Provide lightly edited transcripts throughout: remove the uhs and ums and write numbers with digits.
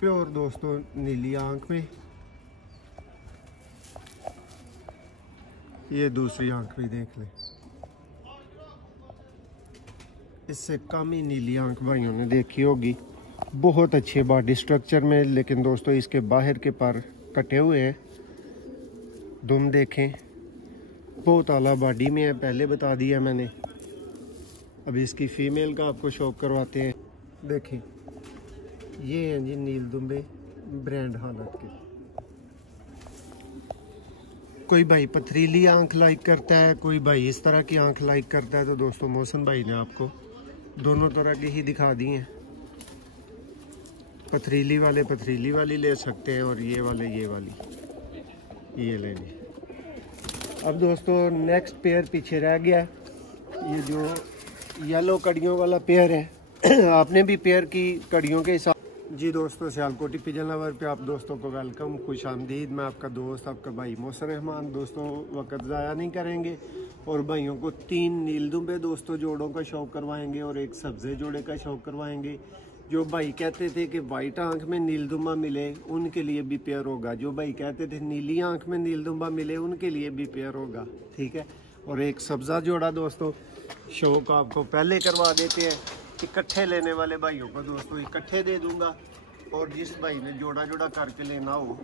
Pure दोस्तों नीली आंख में, ये दूसरी आंख भी देख लें, इससे कम ही नीली आंख भाइयों ने देखी होगी। बहुत अच्छे बॉडी स्ट्रक्चर में, लेकिन दोस्तों इसके बाहर के पर कटे हुए हैं। दुम देखें, बहुत आला बॉडी में है, पहले बता दिया मैंने। अब इसकी फीमेल का आपको शौक करवाते हैं। देखें, ये हैं जी नील दुम्बे ब्रांड हालत के। कोई भाई पथरीली आंख लाइक करता है, कोई भाई इस तरह की आंख लाइक करता है। तो दोस्तों मोहसिन भाई ने आपको दोनों तरह की ही दिखा दी हैं। पथरीली वाले पथरीली वाली ले सकते हैं, और ये वाले ये वाली ये लेंगे। अब दोस्तों नेक्स्ट पेयर पीछे रह गया, ये जो येलो कड़ियों वाला पेयर है। आपने भी पेयर की कड़ियों के हिसाब जी दोस्तों, सियालकोटी पिजन लवर पे आप दोस्तों को वेलकम, खुश आमदीद। मैं आपका दोस्त, आपका भाई मोहसिन रहमान। दोस्तों वक्त ज़ाया नहीं करेंगे और भाइयों को 3 नील दुम्बे दोस्तों जोड़ों का शौक करवाएंगे और एक सब्ज़े जोड़े का शौक करवाएंगे। जो भाई कहते थे कि वाइट आंख में नील दुम्बा मिले, उनके लिए भी पेयर होगा। जो भाई कहते थे नीली आंख में नील दुम्बा मिले, उनके लिए भी पेयर होगा, ठीक है। और एक सब्ज़ा जोड़ा दोस्तों शौक आपको पहले करवा देते हैं। इकट्ठे लेने वाले भाइयों को दोस्तों इकट्ठे दे दूंगा, और जिस भाई ने जोड़ा जोड़ा करके लेना हो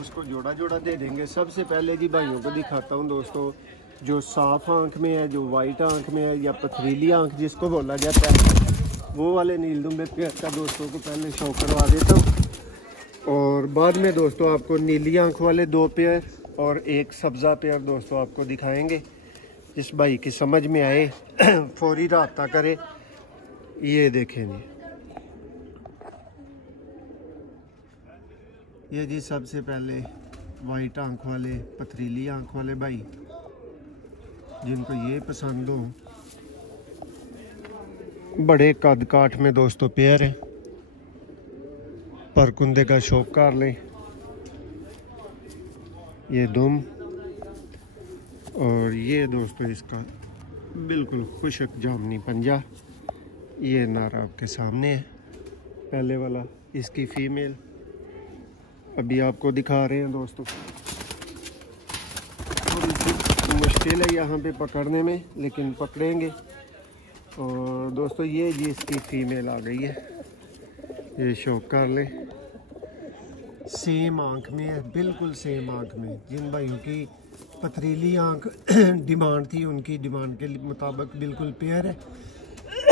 उसको जोड़ा जोड़ा दे देंगे। सबसे पहले जी भाइयों को दिखाता हूँ दोस्तों, जो साफ आंख में है, जो वाइट आंख में है, या पथरीली आंख जिसको बोला जाता है, वो वाले नील दुम्बे पेयर का दोस्तों को पहले शौक करवा देता हूँ। और बाद में दोस्तों आपको नीली आंख वाले 2 पेयर और एक सब्ज़ा पेयर दोस्तों आपको दिखाएंगे। जिस भाई की समझ में आए फौरी राब्ता करे। ये देखें जी, ये जी सबसे पहले वाइट आंख वाले पथरीली आंख वाले भाई जिनको ये पसंद हो, बड़े कद काठ में दोस्तों पेयर है, पर कुंदे का शौक कर लें। ये दुम, और ये दोस्तों इसका बिल्कुल खुशक जामनी पंजा। ये नर आपके सामने है, पहले वाला, इसकी फीमेल अभी आपको दिखा रहे हैं दोस्तों। थोड़ी सी मुश्किल है यहाँ पे पकड़ने में, लेकिन पकड़ेंगे। और दोस्तों ये जी इसकी फीमेल आ गई है, ये शौक कर ले। सेम आंख में है, बिल्कुल सेम आंख में। जिन भाइयों की पथरीली आंख डिमांड थी, उनकी डिमांड के मुताबिक बिल्कुल पेयर है।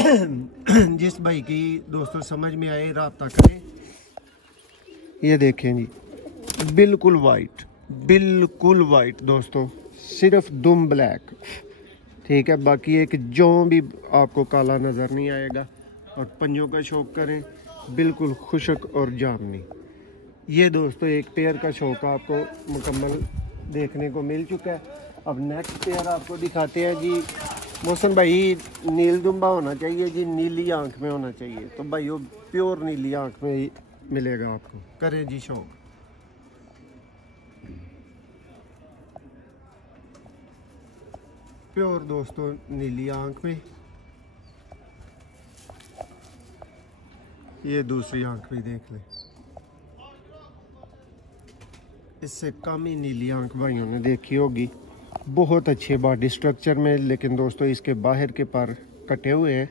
जिस भाई की दोस्तों समझ में आए राब्ता करें। ये देखें जी, बिल्कुल वाइट दोस्तों, सिर्फ दुम ब्लैक, ठीक है। बाकी एक जो भी आपको काला नज़र नहीं आएगा। और पंजों का शौक करें, बिल्कुल खुशक और जामनी। ये दोस्तों एक पेयर का शौक आपको मुकम्मल देखने को मिल चुका है। अब नेक्स्ट पेयर आपको दिखाते हैं जी। मोहसिन भाई नील दुम्बा होना चाहिए जी, नीली आंख में होना चाहिए। तो भाई वो प्योर नीली आंख में ही मिलेगा आपको। करें जी शौक। प्योर दोस्तों नीली आंख में, ये दूसरी आंख भी देख लें, इससे कम ही नीली आंख भाइयों ने देखी होगी। बहुत अच्छे बॉडी स्ट्रक्चर में, लेकिन दोस्तों इसके बाहर के पर कटे हुए हैं।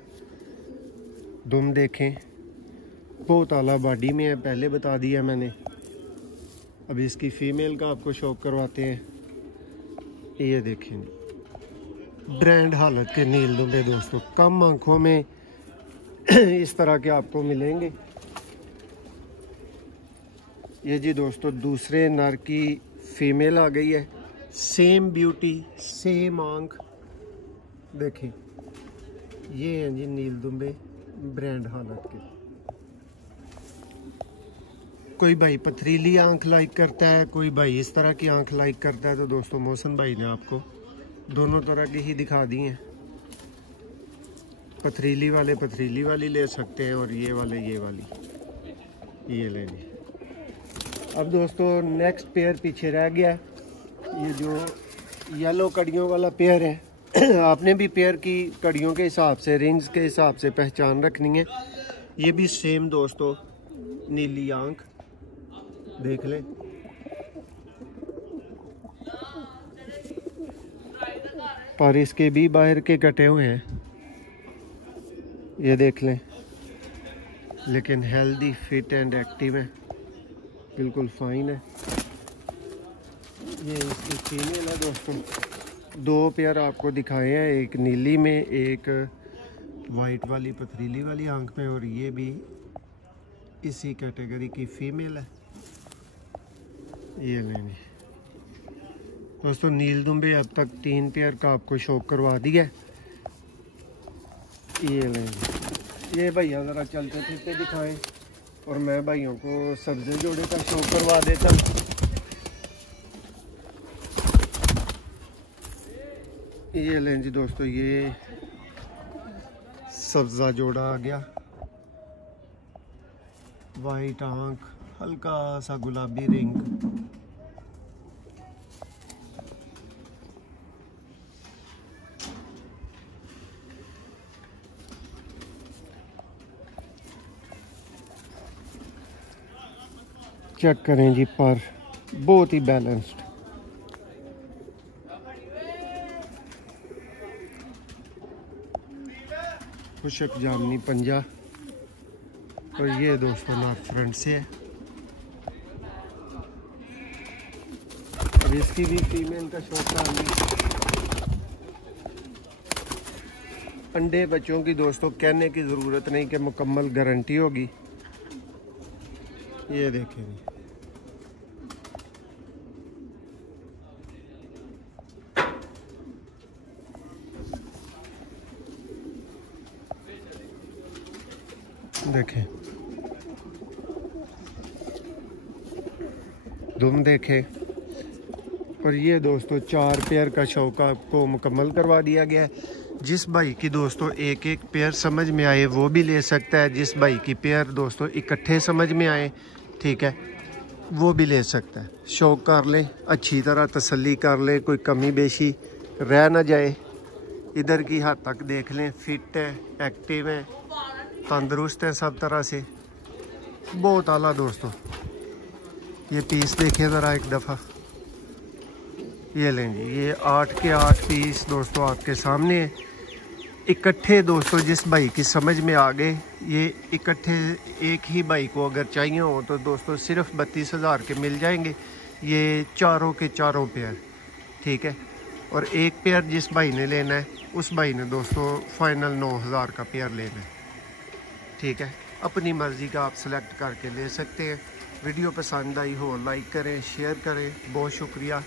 दुम देखें, बहुत आला बॉडी में है, पहले बता दिया मैंने। अब इसकी फीमेल का आपको शौक करवाते हैं। ये देखें, ब्रांड हालत के नील दुम्बे दोस्तों, कम आंखों में इस तरह के आपको मिलेंगे। ये जी दोस्तों दूसरे नर की फीमेल आ गई है। सेम ब्यूटी, सेम आंख। देखें, ये हैं जी नील दुम्बे ब्रांड हालत के। कोई भाई पथरीली आंख लाइक करता है, कोई भाई इस तरह की आंख लाइक करता है। तो दोस्तों मोहसिन भाई ने आपको दोनों तरह की ही दिखा दी हैं। पथरीली वाले पथरीली वाली ले सकते हैं, और ये वाले ये वाली ये लेंगे। अब दोस्तों नेक्स्ट पेयर पीछे रह गया, ये जो येलो कड़ियों वाला पेयर है। आपने भी पेयर की कड़ियों के हिसाब से, रिंग्स के हिसाब से पहचान रखनी है। ये भी सेम दोस्तों नीली आंख देख लें। पर इसके भी बाहर के कटे हुए हैं, ये देख लें, लेकिन हेल्दी फिट एंड एक्टिव है, बिल्कुल फाइन है। ये इसकी फीमेल है दोस्तों। 2 पेयर आपको दिखाए हैं, एक नीली में, एक वाइट वाली पथरीली वाली आंख में, और ये भी इसी कैटेगरी की फीमेल है। ये लेंगे दोस्तों, नील दुम्बे अब तक 3 पेयर का आपको शौक करवा दिया। ये लेंगे, ये भैया ज़रा चलते फिरते दिखाएं और मैं भाइयों को सब्ज़े जोड़े का शौक करवा देता हूँ। ये लें जी दोस्तों, ये सब्ज़ा जोड़ा आ गया, वाइट आंख, हल्का सा गुलाबी रिंग। चेक करें जी, पर बहुत ही बैलेंस्ड। खुशक जामनी पंजा, और ये दोस्तों नाक फ्रंट से है। अब इसकी भी फीमेल का शौक था। अंडे बच्चों की दोस्तों कहने की ज़रूरत नहीं कि मुकम्मल गारंटी होगी। ये देखें, देखें दुम देखें। और ये दोस्तों 4 पेयर का शौक आपको मुकम्मल करवा दिया गया है। जिस भाई की दोस्तों एक एक पेयर समझ में आए वो भी ले सकता है, जिस भाई की पेयर दोस्तों इकट्ठे समझ में आए, ठीक है, वो भी ले सकता है। शौक कर लें, अच्छी तरह तसल्ली कर लें, कोई कमी बेशी रह ना जाए। इधर की हद तक देख लें, फिट है, एक्टिव है, तंदुरुस्त है सब तरह से, बहुत आला दोस्तों। ये पीस देखें ज़रा एक दफ़ा, ये लें जी, ये 8 के 8 पीस दोस्तों आपके सामने है। इकट्ठे दोस्तों जिस भाई की समझ में आ गए, ये इकट्ठे एक ही भाई को अगर चाहिए हो तो दोस्तों सिर्फ 32,000 के मिल जाएंगे। ये चारों के चारों पेयर, ठीक है। और एक पेयर जिस भाई ने लेना है उस भाई ने दोस्तों फाइनल 9,000 का पेयर लेना है, ठीक है। अपनी मर्ज़ी का आप सेलेक्ट करके ले सकते हैं। वीडियो पसंद आई हो लाइक करें, शेयर करें। बहुत शुक्रिया।